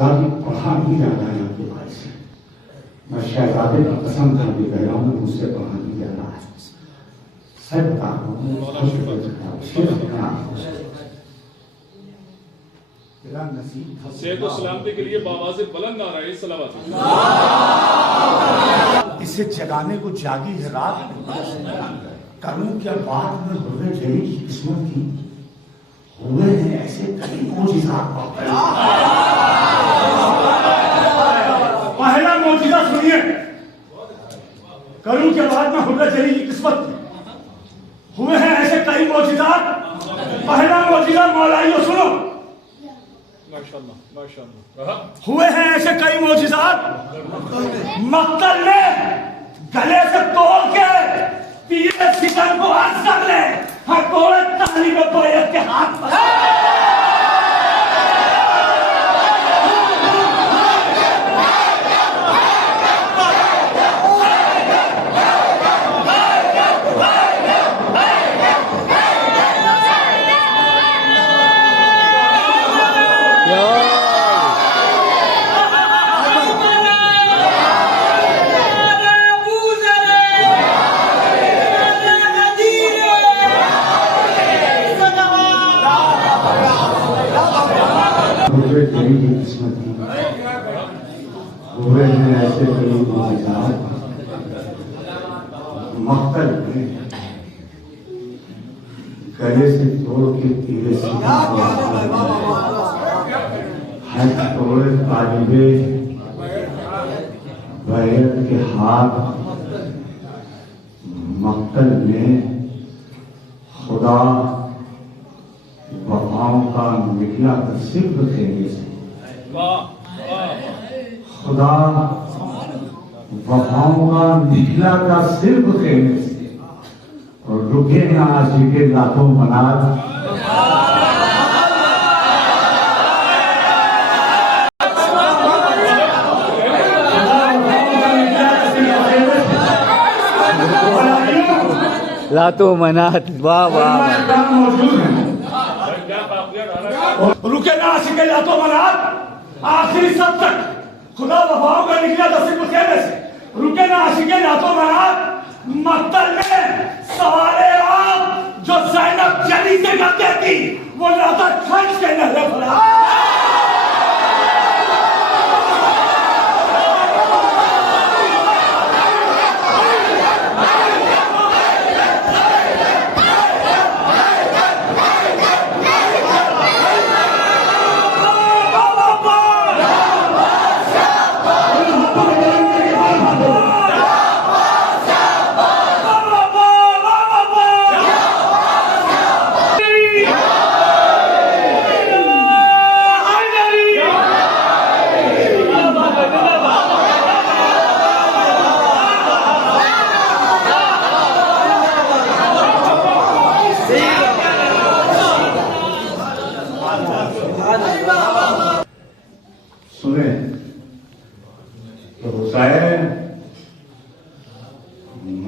खुदा की पढ़ा नहीं जा रहा है आपके भाई से। मैं शहजादे की कसम खा के कह रहा हूँ, मुझसे पढ़ा नहीं जा रहा है। सच बता रहा हूँ। सलामती के लिए बाबा से बुलंद आ रहा है सलावत। इसे जगाने को जागी है रात, करूं क्या बात में हुए जरी की किस्मत की, हुए हैं ऐसे कई मोजिज़ात। पहला मोजिज़ा सुनिए, करूं क्या बात में हुए जरी की किस्मत की, हुए हैं ऐसे कई मोजिज़ात। पहला मोजिज़ा मौलाइयों सुनो, माशाअल्लाह माशाअल्लाह। हुए हैं ऐसे कई मोजिज़ात, मक्तल ने गले से तोड़ के तीरे सिकन को हज कर ले, हर तोड़े तालीब बैत के हाथ पर। तेरी की किस्मत की, हुए हैं ऐसे कई मोजिज़ात, मक्तल में गले से तोड़ के तीरे सीधा है, तोड़े तालिबे बैत के हाथ। मक्तल में खुदा वफाओं का निकला था सिर्फ खेने से, खुदा वफाओं का निकला था सिर्फ खेने से, और रुके ना आशिके लाखों मनार। लातो मनात, वाह वाह। मौजूद है, रुके ना आशिके लातो मनात, आखिरी सब तक खुदा वफाओं का निकला था सिर्फ कहने से, रुके ना आशिके लातो मनात। मक्तल में सवाले आप जो ज़ैनब जली से करते थी, वो लाता खर्च के नजर फरा। सुने तो हुसैन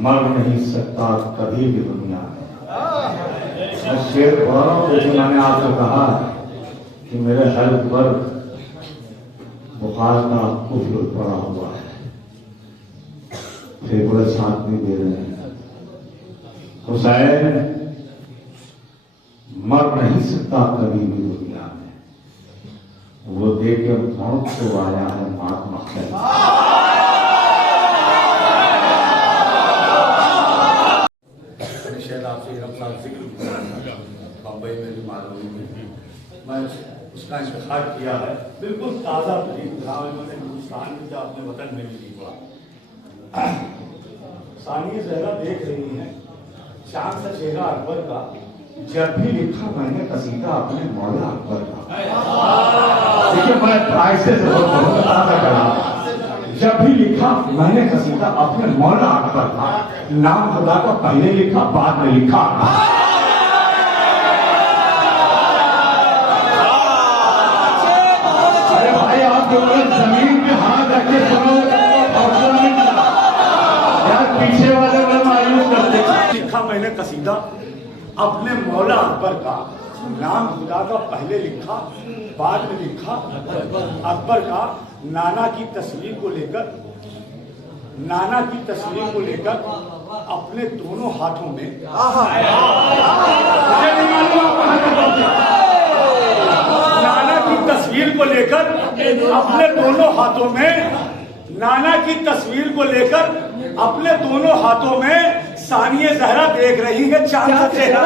मर नहीं सकता कभी भी दुनिया में। मैं शेर पढ़ रहा हूँ, जैसे मैंने आपको कहा कि मेरे हल्क पर बुखार का कुफर पड़ा हुआ है, फेफड़े साथ नहीं दे रहे हैं। हुसैन मर नहीं सकता कभी भी दुनिया में, वो देके मौत को आया है महात्मा शायद आपसे रमजान जिक्र बम्बई में भी मालूम है, मैं उसका इंतखाब किया है। बिल्कुल ताज़ा तरीन मैंने हिंदुस्तान में अपने वतन में भी नहीं पड़ा। सानिया जहरा देख रही है चांद सा चेहरा अकबर का, जब भी लिखा मैंने कसीदा अपने मौला अकबर का। देखिए मैं ऐसे जब भी लिखा मैंने कसीदा अपने मौला अकबर का, नाम खुदा का पहले लिखा बाद में लिखा। अरे भाई आप जमीन पे हाथ रखे सुनो, यार पीछे वाले मायूस करते। लिखा मैंने कसीदा अपने मौला अकबर का, नाम खुदा का पहले लिखा, बाद में लिखा। अकबर का नाना की तस्वीर को लेकर अपने दोनों हाथों में, नाना की तस्वीर को लेकर अपने दोनों हाथों में, नाना की तस्वीर को लेकर अपने दोनों हाथों में सानिया ज़हरा देख रही है चांद का चेहरा।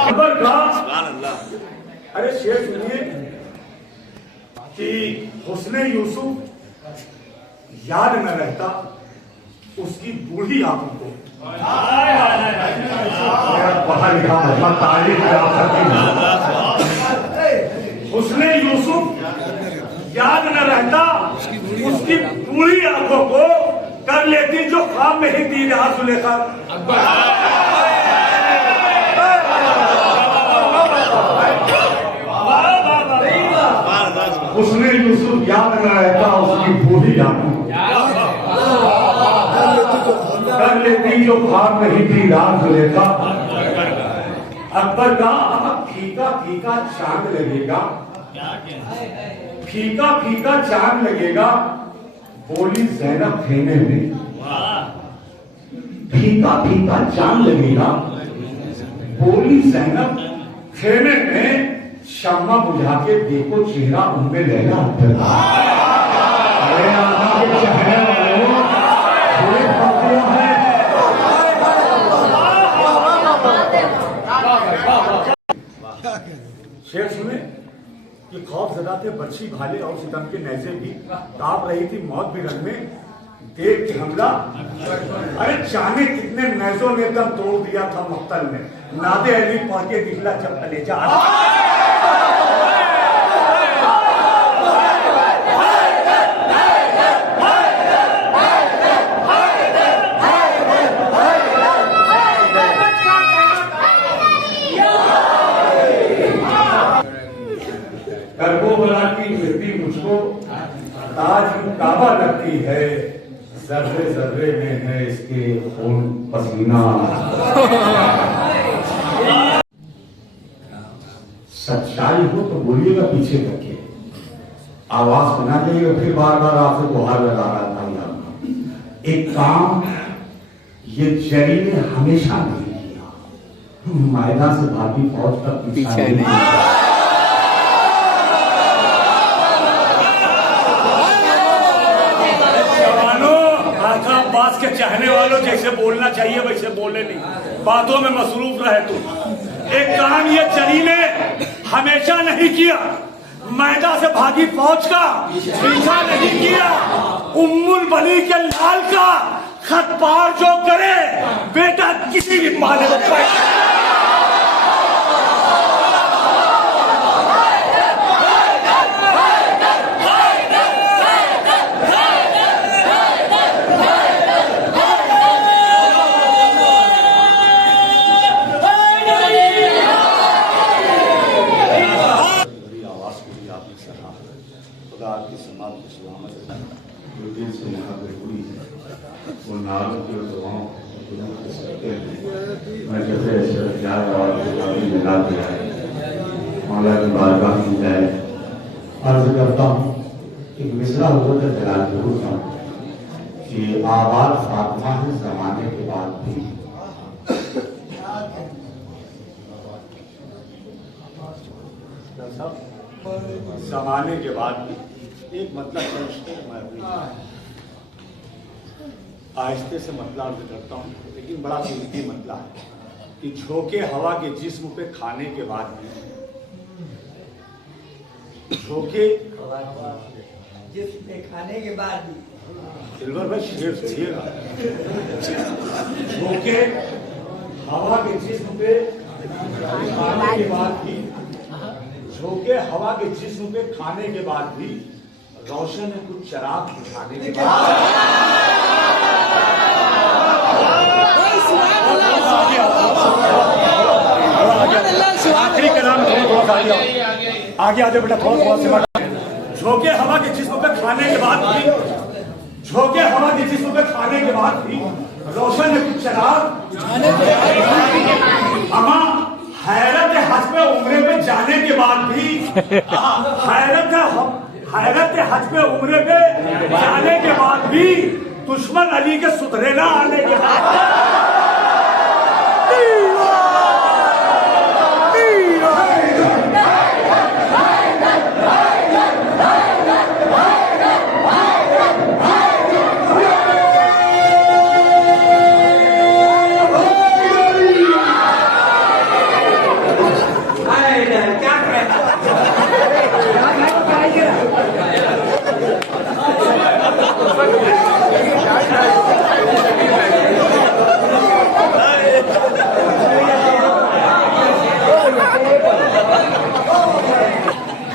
अकबर का, अरे शेर सुनिए कि हुस्ने यूसुफ याद न रहता उसकी बूढ़ी आंखों को। पढ़ा लिखा मतलब तारीफ कर सकती है। हुस्ने यूसुफ याद न रहता उसकी बूढ़ी आंखों को, कर लेती जो ख्वाब में ही दी रहा सुलेखा। उसने यूसुफ याद न रहता उसकी बूढ़ी आंखों, कर लेती जो ख्वाब नहीं थी रात जुलेखा। अकबर का फीका फीका चांद लगेगा, फीका फीका चांद लगेगा, बोली ज़ैनब खेने में। फीका फीका चांद लगेगा, बोली ज़ैनब खेने में। शम्मा बुझा के देखो चेहरा उनमें लहरा। अरे आका के चेहरे वालों, थोड़े पत्तियां हैं। शेर सुने कि खौफ ज़दा थे बच्ची भाले और सितम के नेज़े भी, कांप रही थी मौत भी रंग में देख के हमला। अरे जाने कितने नेज़ों ने दम तोड़ दिया था मख्तल में, नादे अली पढ़ के दिखला जब कलेजा। करबला की मिट्टी मुझको ताज काबा लगती है, जर्रे जर्रे में है इसके खून पसीना। सच्चाई हो तो बोलिएगा पीछे करके, आवाज बना जाइएगा फिर बार बार आपसे गुहार लगा रहा था। एक काम ये जरी ने हमेशा नहीं किया, मायदा से भागी फौज का पीछा नहीं। के चाहने वालों जैसे बोलना चाहिए वैसे बोले नहीं, बातों में मसरूफ रहे तुम। एक काम ये जरी ने हमेशा नहीं किया, मैदा से भागी फौज का पीछा नहीं किया। उम्मुल बनी के लाल का खत पार जो करे बेटा किसी भी माले को पाए। मैं जैसे मौला की बारगाह में जाए अर्ज करता हूँ कि मिसरा हुआ तो जलाल जरूर था कि आवाज फातिमा है जमाने के बाद भी। जमाने के बाद भी एक मतलब आहिस्ते से मतलब अर्ज करता हूँ, लेकिन बड़ा कीमती मतलब है कि झोंके हवा के जिस्म पे खाने के बाद भी, झोंके जिस्म पे खाने के बाद भी, सिल्वर भाई शेर सुनिएगा, झोंके हवा के जिस्म पे खाने के बाद भी, झोंके हवा के जिस्म पे खाने के बाद भी, रोशन है कुछ चराग बुझाने के बाद। आखिरी कलाम आगे आगे बेटा थोड़ा थोड़ा से झोंके हवा के जिस्म पे खाने के बाद भी, झोंके हवा की जिस्म पे खाने के बाद भी रोशन ने कुछ चराग अमा हैरत हज पे उम्रे पे जाने के बाद भी हैरत हज पे उम्रे पे जाने के बाद भी दुश्मन अली के सुधरे ना आने के बाद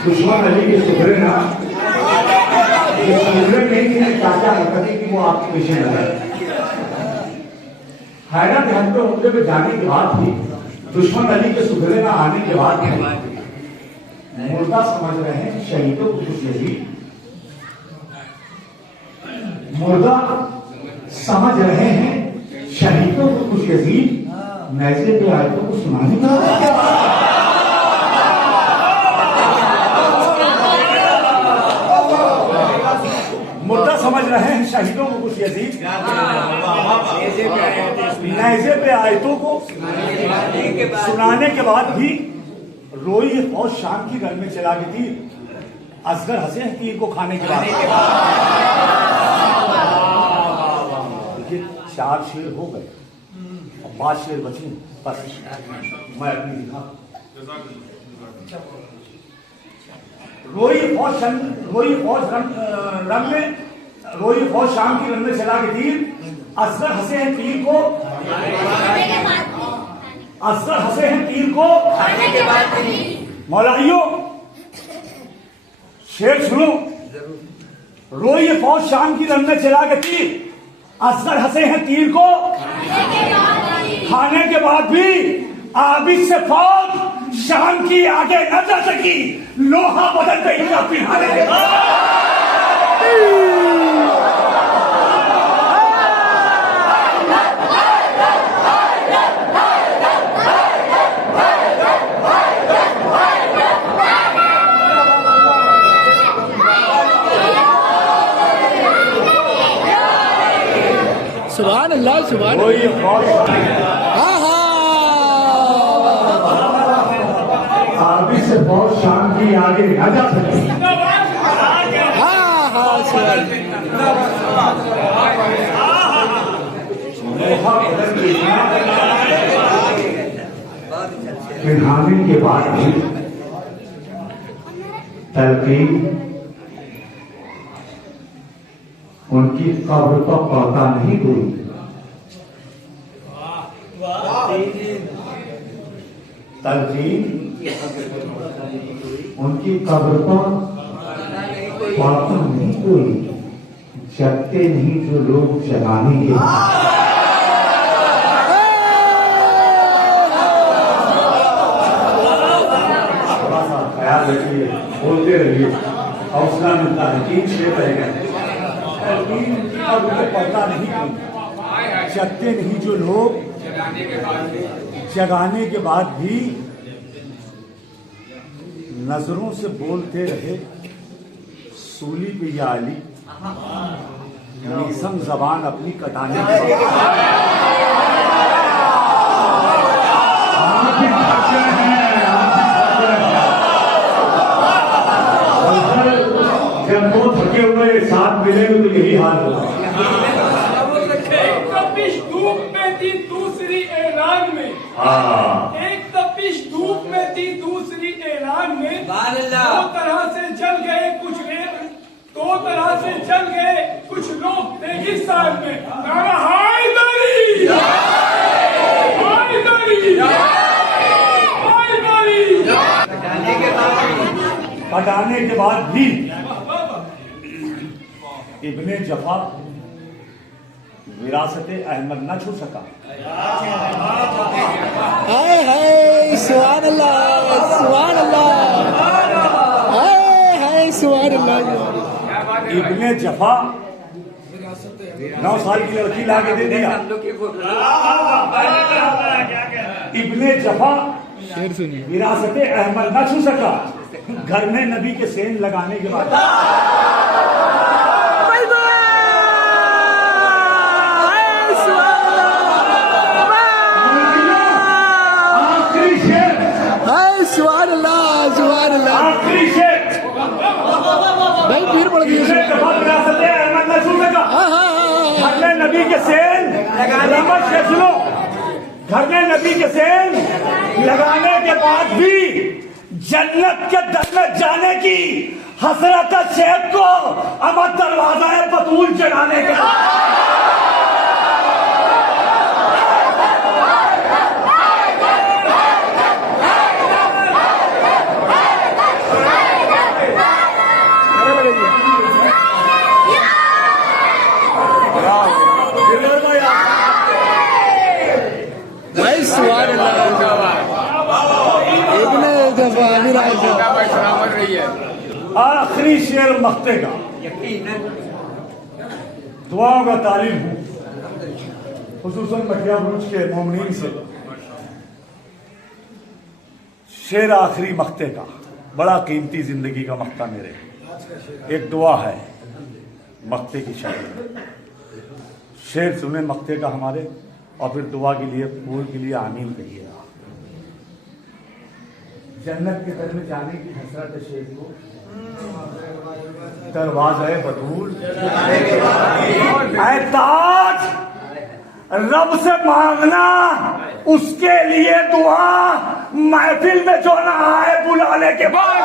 दुश्मन अली के सुधरे ना सुधरे नहीं थे चाचा हरकतें कि वो आपके पीछे नजर हैरत हज पे उम्रे पे जाने के बाद भी दुश्मन अली के सुधरे ना आने के बाद भी मुर्दा समझ रहे हैं शहीदों को खुशनसीब मुर्दा समझ रहे हैं शहीदों को खुशनसीब नैज़े पे आयतों को सुनाने का मुद्दा समझ रहे हैं शहीदों को कुछ यजीद नैज़े पे आयतों को सुनाने के बाद भी रोई ये फौज शाम की रन में चला गई थी असगर हंसे हैं तीर को खाने के बाद ये 4 शेर हो गए और 5 शेर बचे बस मैं अपनी दिखा रोई फौज शाम की रन में चला के तीर असगर हंसे हैं तीर को असगर हंसे हैं तीर को मौलाइयों शेर सुनो रोई फौज शाम की रन में चला के तीर असगर हंसे हैं तीर को खाने के बाद भी आबिद से फौज शाम की आगे न जा सकी लोहा बदल पे ही पिघाने के सुभान अल्लाह सुभान आबिद से फौज शाम की आगे न जा सकी पिघाने के बाद भी तलकीन उनकी कब्र तो पता नहीं हुई तलकीन उनकी कब्र पर पता नहीं हुई जगते नहीं जो लोग जगाने के ख्याल रखिए बोलते रहिए हौसला मिलता है 3 शेर रह गए पता नहीं जगते नहीं जो लोग जगाने के बाद भी नजरों से बोलते रहे सूली पे या अली नीसम जबान अपनी कटाने के जब 2 थके हुए साथ मिलेंगे तो यही हाल होगा। एक तपिश धूप में थी दूसरी ऐलान में एक तपिश धूप में थी दूसरी ऐलान में 2 तरह से जल गए कुछ 2 तरह से जल गए कुछ लोग रेगिस्तान में हैदरी हटाने के बाद भी इब्ने जफा विरासत अहमद न छू सका। हाय हाय सुभान अल्लाह सुभान अल्लाह हाय हाय सुभान अल्लाह। इब्ने जफा 9 साल की लड़की ला के दे दिया। हम लोग की फोटो इब्ने जफा शेर सुनिए। विरासत अहमद न छू सका, घर में नबी के सेन लगाने के बाद आखिरी शेर, सुभान अल्लाह, सुभान अल्लाह। आखिरी शेर भाई भीड़ पड़ गई इब्ने जफा विरासत अहमद न छू सका, घर में नबी के सेन लगाने के सुनो, घर में नबी के सेन लगाने के बाद भी जन्नत के दर में जाने की हसरत शेख को अब दरवाजा बतूल चढ़ाने के भाई सुभान अल्लाह। इब्ने जफा विरासत। आखिरी शेर मक्ते का दुआओं का तालीम हूँ, खुसूसन मटिया बुरुज के मोमिनीन से। शेर आखिरी मक्ते का, बड़ा कीमती जिंदगी का मक्ता मेरे। एक दुआ है मक्ते की शायरी। शेर सुने मक्ते का हमारे, और फिर दुआ के लिए फूल के लिए आमीन कहिएगा। जन्नत के दर में जाने की हसरत शेख को दरवाज़ा बतूल ऐ ताज रब से मांगना, उसके लिए दुआ महफिल में जो ना आए बुलाने के बाद।